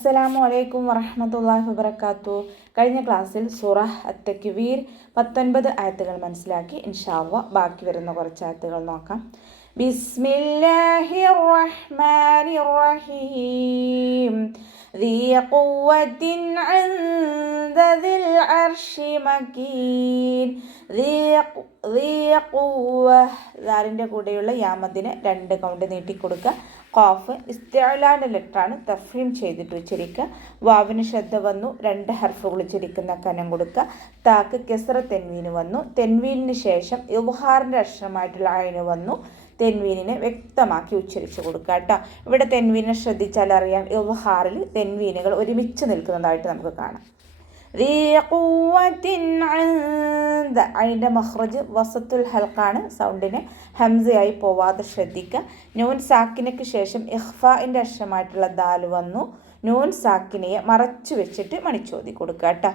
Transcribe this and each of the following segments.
അസ്സലാമു അലൈക്കും വറഹ്മത്തുള്ളാഹി വബറകാതുഹു. കഴിഞ്ഞ ക്ലാസ്സിൽ സൂറ അത്തക്വീർ 19 ആയത്തുകൾ മനസ്സിലാക്കി. ഇൻഷാ അല്ലാഹ് ബാക്കി വരുന്ന കുറച്ച് ആയത്തുകൾ നോക്കാം. ബിസ്മില്ലാഹിർ റഹ്മാനിർ റഹീം. ذي قوة عند ذي العرش مكين. ذي قوة ദാലിൻ്റെ കൂടെയുള്ള യാമദിന് 2 കൗണ്ട് നീട്ടിക്കൊടുക്കുക. ഖാഫ് ഇസ്തിഅലാന്റെ ലെറ്ററാണ്, തഫ്ഹീം ചെയ്തിട്ട് ഉച്ചരിക്കുക. വാവിന് ശ്രദ്ധ വന്നു, 2 ഹർഫുകൾ ഉച്ചരിക്കുന്ന കനം കൊടുക്കുക. താക്ക് കെസ്റ തെൻവീന് വന്നു. തെൻവീനിന് ശേഷം ഇദ്ഹാറിൻ്റെ അക്ഷരമായിട്ടുള്ള അയിന് വന്നു. തെൻവീനിനെ വ്യക്തമാക്കി ഉച്ചരിച്ച് കൊടുക്കുക കേട്ടോ. ഇവിടെ തെൻവീനെ ശ്രദ്ധിച്ചാൽ അറിയാം, ഇദ്ഹാറിൽ തെൻവീനുകൾ ഒരുമിച്ച് നിൽക്കുന്നതായിട്ട് നമുക്ക് കാണാം. അതിൻ്റെ മഖ്റജ് വസത്തുൽ ഹൽക്കാണ്, സൗണ്ടിന് ഹംസയായി പോവാതെ ശ്രദ്ധിക്കുക. നൂൻ സാക്കിനയ്ക്ക് ശേഷം ഇഖ്ഫാഇൻ്റെ അക്ഷരമായിട്ടുള്ള ദാൽ വന്നു. നൂൻ സാക്കിനയെ മറച്ചു വെച്ചിട്ട് മണിച്ചോതി കൊടുക്കുക കേട്ടോ.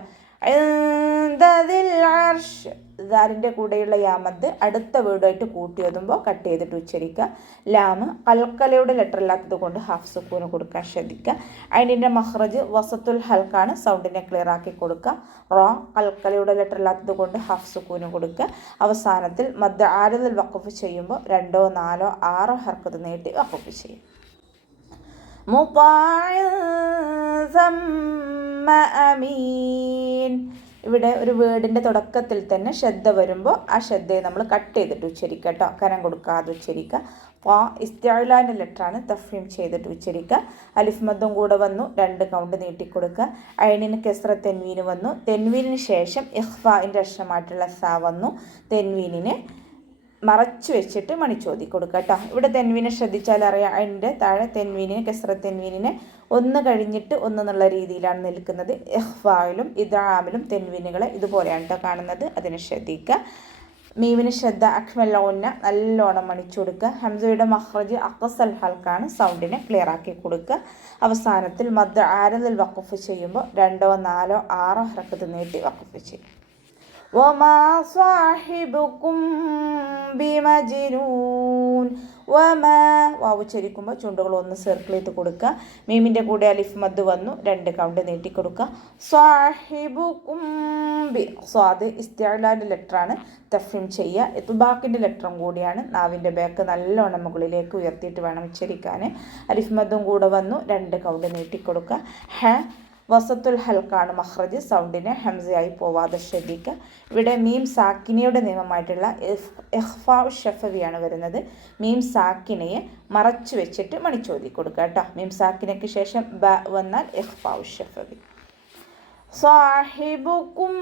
ദാലിൻ്റെ കൂടെയുള്ള യാമത്ത് അടുത്ത വീടായിട്ട് കൂട്ടി ഓതുമ്പോൾ കട്ട് ചെയ്തിട്ട് ഉച്ചരിക്കുക. ലാമ് കൽക്കലയുടെ ലെറ്റർ ഇല്ലാത്തത് കൊണ്ട് ഹാഫ് സുക്കൂന് കൊടുക്കാൻ ശ്രദ്ധിക്കുക. അതിൻ്റെ മഖ്റജ് വസത്തുൽ ഹൽക്കാണ്, സൗണ്ടിനെ ക്ലിയർ ആക്കി കൊടുക്കുക. റോ കൽക്കലയുടെ ലെറ്റർ ഇല്ലാത്തത് കൊണ്ട് ഹാഫ് സുക്കൂന് കൊടുക്കുക. അവസാനത്തിൽ മദ് ആരിദിൽ വഖഫ് ചെയ്യുമ്പോൾ 2, 4, 6 ഹർക്കത്ത് നീട്ടി വഖഫ് ചെയ്യും. അമീൻ. ഇവിടെ ഒരു വേർഡിൻ്റെ തുടക്കത്തിൽ തന്നെ ശ്രദ്ധ വരുമ്പോൾ ആ ശ്രദ്ധയെ നമ്മൾ കട്ട് ചെയ്തിട്ട് ഉച്ചരിക്കുക കേട്ടോ, കനം കൊടുക്കാതെ ഉച്ചരിക്കുക. ഇസ്തിഅലാൻ്റെ ലെറ്ററാണ്, തഫ്ഹീം ചെയ്തിട്ട് ഉച്ചരിക്കുക. അലിഫ് മദ്ദും കൂടെ വന്നു, 2 കൗണ്ട് നീട്ടിക്കൊടുക്കുക. അയിനിന് കെസ്റ തെൻവീന് വന്നു. തെൻവീനിന് ശേഷം ഇഖ്ഫാഇൻ്റെ അക്ഷരമായിട്ടുള്ള സ വന്നു. തെൻവീനിനെ മറച്ചു വെച്ചിട്ട് മണിച്ചോതി കൊടുക്കുക കേട്ടോ. ഇവിടെ തെൻവീനെ ശ്രദ്ധിച്ചാൽ അറിയാം, അതിൻ്റെ താഴെ തെൻവീനിന് കെസ്റ തെൻവീനിനെ 1 കഴിഞ്ഞിട്ട് 1 എന്നുള്ള രീതിയിലാണ് നിൽക്കുന്നത്. ഇഖ്ഫായിലും ഇദ്ഗാമിലും തെൻവീനുകളെ ഇതുപോലെയാണ് കേട്ടോ കാണുന്നത്, അതിനെ ശ്രദ്ധിക്കുക. മീമിന് ശ്രദ്ധ, അഖ്മല്ലൗന്ന നല്ലോണം മണിച്ചു കൊടുക്കുക. ഹംസയുടെ മഖ്റജ് അഖ്സൽ ഹൽക്കാണ്, സൗണ്ടിനെ ക്ലിയർ ആക്കി കൊടുക്കുക. അവസാനത്തിൽ മദ് ആരിദിൽ വഖഫ് ചെയ്യുമ്പോൾ 2, 4, 6 ഹർക്കത്ത് നീട്ടി വഖഫ് ചെയ്യും. വമാ സാഹിബുക്കും ബിമജ്നൂൻ. വമാ വാവ് ഉച്ചരിക്കുമ്പോൾ ചുണ്ടുകൾ 1 സർക്കിൾ ചെയ്ത് കൊടുക്കുക. മീമിൻ്റെ കൂടെ അലിഫ് മദ് വന്നു, 2 കൗണ്ട് നീട്ടിക്കൊടുക്കുക. സാഹിബുക്കും ബി, സ്വാദ് ഇസ്തിഅലാൻ്റെ ലെറ്ററാണ്, തഫ്ഹീം ചെയ്യുക. ഇത്ബാഖിൻ്റെ ലെറ്ററും കൂടിയാണ്. നാവിൻ്റെ ബാക്ക് നല്ലോണം മുകളിലേക്ക് ഉയർത്തിയിട്ട് വേണം ഉച്ചരിക്കാൻ. അലിഫ് മദ്ദും കൂടെ വന്നു, 2 കൗണ്ട് നീട്ടിക്കൊടുക്കുക. ഹ വസത്തുൽ ഹൽക്കാണ് മഖ്റജ്, സൗണ്ടിനെ ഹംസയായി പോവാതെ ശ്രദ്ധിക്കുക. ഇവിടെ മീം സാക്കിനയുടെ നിയമമായിട്ടുള്ള ഇഖ്ഫാഉ ഷഫവിയാണ് വരുന്നത്. മീം സാക്കിനയെ മറച്ചു വെച്ചിട്ട് മണിച്ചോതി കൊടുക്കുക കേട്ടോ. മീം സാക്കിനയ്ക്ക് ശേഷം ബ വന്നാൽ ഇഖ്ഫാഉ ഷഫവി. സാഹിബുക്കും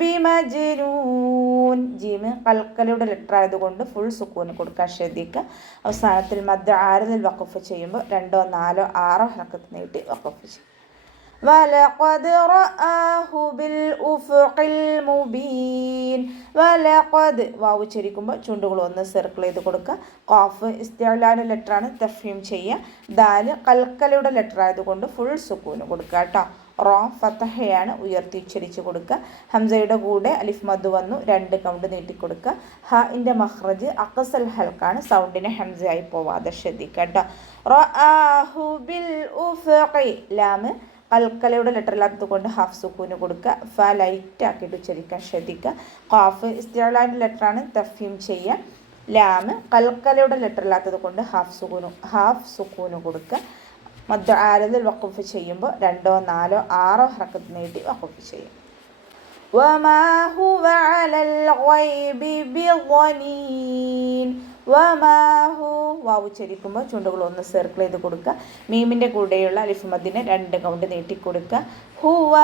ബിമജ്നൂൻ. ജീമ് കൽക്കലയുടെ ലെറ്റർ ആയതുകൊണ്ട് ഫുൾ സുക്കൂന് കൊടുക്കാൻ ശ്രദ്ധിക്കുക. അവസാനത്തിൽ മദ് ആരിദിൽ വഖഫ് ചെയ്യുമ്പോൾ 2, 4, 6 ഹർക്കത്ത് നീട്ടി വഖഫ് ചെയ്യും. വലഖദ് റആഹു ബിൽ ഉഫുഖിൽ മുബീൻ. വലഖദ് വാവ് ഉച്ചരിക്കുമ്പോൾ ചുണ്ടുകൾ 1 സർക്കിൾ ചെയ്ത് കൊടുക്കുക. ഖാഫ് ഇസ്തിഅലാൻ്റെ ലെറ്ററാണ്, തഫ്ഹീം ചെയ്യുക. ദാല് കൽക്കലയുടെ ലെറ്റർ ആയതുകൊണ്ട് ഫുൾ സുക്കൂന് കൊടുക്കുക കേട്ടോ. റോ ഫതഹയാണ്, ഉയർത്തി ഉച്ചരിച്ച് കൊടുക്കുക. ഹംസയുടെ കൂടെ അലിഫ് മദ് വന്നു, 2 കൗണ്ട് നീട്ടിക്കൊടുക്കുക. ഹാഇൻ്റെ മഖ്റജ് അഖ്സൽ ഹൽക്കാണ്, സൗണ്ടിനെ ഹംസയായി പോവാതെ ശ്രദ്ധിക്കുക കേട്ടോ. റആഹു ബിൽ ഉഫുഖി. ലാമ് കൽക്കലയുടെ ലെറ്റർ ഇല്ലാത്തത് കൊണ്ട് ഹാഫ് സുക്കൂന് കൊടുക്കുക. ഫ ലൈറ്റ് ആക്കിയിട്ട് ഉച്ചരിക്കാൻ ശ്രദ്ധിക്കുക. ഖാഫ് ഇസ്തിഅലാൻ്റെ ലെറ്ററാണ്, തഫ്ഹീം ചെയ്യുക. ലാമ് കൽക്കലയുടെ ലെറ്റർ ഇല്ലാത്തത് കൊണ്ട് ഹാഫ് സുക്കൂന് കൊടുക്കുക. മദ് ആരിദിൽ വഖഫ് ചെയ്യുമ്പോൾ 2, 4, 6 ഹർക്കത്ത് നീട്ടി വഖഫ് ചെയ്യും. വമാ ഹുവ അലൽ ഗൈബി ബിളനീൻ. വമാഹു വാവ് ഉച്ചരിക്കുമ്പോൾ ചുണ്ടുകൾ 1 സർക്കിൾ ചെയ്ത് കൊടുക്കുക. മീമിൻ്റെ കൂടെയുള്ള അലിഫ് മദ്ദിനെ 2 കൗണ്ട് നീട്ടിക്കൊടുക്കുക. ഹുവ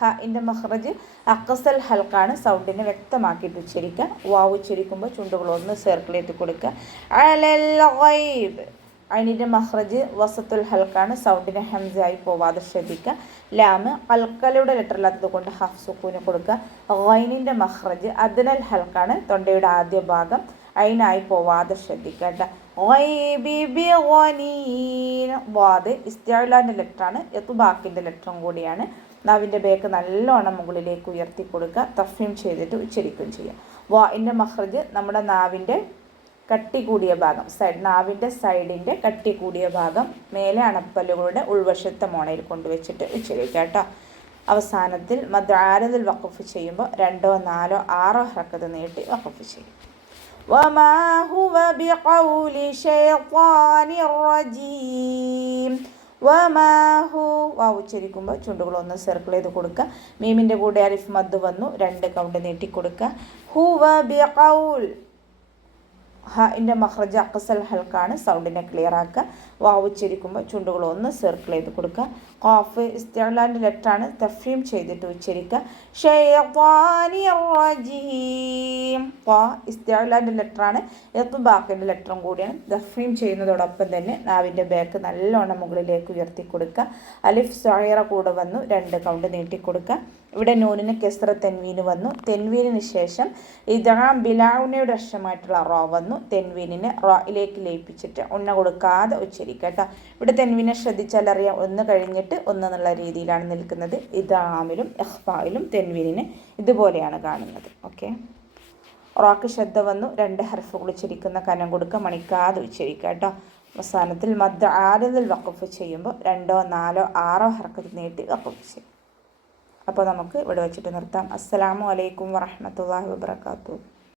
ഹഇൻ്റെ മഖ്റജ് അഖ്സൽ ഹൽക്കാണ്, സൗണ്ടിനെ വ്യക്തമാക്കിയിട്ട് ഉച്ചരിക്കുക. വാവ് ഉച്ചരിക്കുമ്പോൾ ചുണ്ടുകൾ 1 സർക്കിൾ ചെയ്ത് കൊടുക്കുക. അലൽ ഗൈബ്. അതിൻ്റെ മഖ്റജ് വസത്തുൽ ഹൽക്കാണ്, സൗണ്ടിനെ ഹംസയായി പോവാതെ ശ്രദ്ധിക്കുക. ലാമ് കൽക്കലയുടെ ലെറ്റർ ഇല്ലാത്തത് കൊണ്ട് ഹാഫ് സുക്കൂന് കൊടുക്കുക. ഗൈനിൻ്റെ മഖ്റജ് അദ്നൽ ഹൽക്കാണ്, തൊണ്ടയുടെ ആദ്യ ഭാഗം, അതിനായി പോവാതെ ശ്രദ്ധിക്കുക. വാദ് ഇസ്തിഅലാൻ്റെ ലെറ്ററാണ്, ഇത്ബാഖിൻ്റെ ലെറ്ററും കൂടിയാണ്. നാവിൻ്റെ ബേക്ക് നല്ലോണം മുകളിലേക്ക് ഉയർത്തി കൊടുക്കുക. തഫ്ഹീം ചെയ്തിട്ട് ഉച്ചരിക്കുകയും ചെയ്യുക. വാഇൻ്റെ മഖ്റജ് നമ്മുടെ നാവിൻ്റെ കട്ടി കൂടിയ ഭാഗം നാവിൻ്റെ സൈഡിൻ്റെ കട്ടി കൂടിയ ഭാഗം മേലെ അണപ്പല്ലുകളുടെ ഉൾവശത്തെ മോണയിൽ കൊണ്ടുവച്ചിട്ട് ഉച്ചരിക്കുക കേട്ടോ. അവസാനത്തിൽ മദ് ആരിദിൽ വഖഫ് ചെയ്യുമ്പോൾ 2 4 6 ഹർക്കത്ത് നീട്ടി വഖഫ് ചെയ്യും. വമാ ഹുവ ബിഖൗലി ശൈത്വാനിർ റജീം. വമാഹു വാവ് ഉച്ചരിക്കുമ്പോൾ ചുണ്ടുകളൊന്ന് സർക്കിൾ ചെയ്ത് കൊടുക്കുക. മീമിൻ്റെ കൂടെ അലിഫ് മദ് വന്നു, 2 കൗണ്ട് നീട്ടി കൊടുക്കുക. ഹുവ ബിഖൗൽ ഹാൻ്റെ മഖ്റജ് അഖ്സൽ ഹൽക്കാണ്, സൗണ്ടിനെ ക്ലിയർ ആക്കുക. വാവ് ഉച്ചരിക്കുമ്പോൾ ചുണ്ടുകളൊന്ന് സർക്കിൾ ചെയ്ത് കൊടുക്കുക. ഖാഫ് ഇസ്തിഅലാൻ്റെ ലെറ്ററാണ്, തഫ്രീം ചെയ്തിട്ട് ഉച്ചരിക്കുക. ശൈത്വാനിർ റജീം. ഖാ ഇസ്തിഅലാൻ്റെ ലെറ്ററാണ്, ഇത്ബാഖിൻ്റെ ലെറ്ററും കൂടിയാണ്. തഫ്രീം ചെയ്യുന്നതോടൊപ്പം തന്നെ നാവിൻ്റെ ബാക്ക് നല്ലോണം മുകളിലേക്ക് ഉയർത്തി കൊടുക്കുക. അലിഫ് സഗീറ കൂടെ വന്നു, 2 കൗണ്ട് നീട്ടി കൊടുക്കുക. ഇവിടെ നൂനിന് കെസ്റ തെൻവീന് വന്നു. തെൻവീനിന് ശേഷം ഇദ്ഗാം ബിലാഉനയുടെ അക്ഷരമായിട്ടുള്ള റ വന്നു. തെൻവീനിനെ റയിലേക്ക് ലയിപ്പിച്ചിട്ട് ഉണ്ണ കൊടുക്കാതെ ഉച്ചരിക്കുക കേട്ടോ. ഇവിടെ തെൻവീനെ ശ്രദ്ധിച്ചാൽ അറിയാം, 1 കഴിഞ്ഞിട്ട് 1 എന്നുള്ള രീതിയിലാണ് നിൽക്കുന്നത്. ഇദ്ഗാമിലും ഇഖ്ഫായിലും തെൻവീനിനെ ഇതുപോലെയാണ് കാണുന്നത്. ഓക്കെ, റാക്ക് ശ്രദ്ധ വന്നു, 2 ഹർഫുകൾ ഉച്ചരിക്കുന്ന കനം കൊടുക്കുക, മണിക്കാതെ ഉച്ചരിക്കുക കേട്ടോ. അവസാനത്തിൽ മദ് ആരിദിൽ വഖഫ് ചെയ്യുമ്പോൾ 2 4 6 ഹർക്കത്ത് നീട്ടി വഖഫ് ചെയ്യും. അപ്പോൾ നമുക്ക് ഇവിടെ വെച്ചിട്ട് നിർത്താം. അസ്സലാമു അലൈക്കും വറഹ്മത്തുള്ളാഹി വബറകാതുഹു.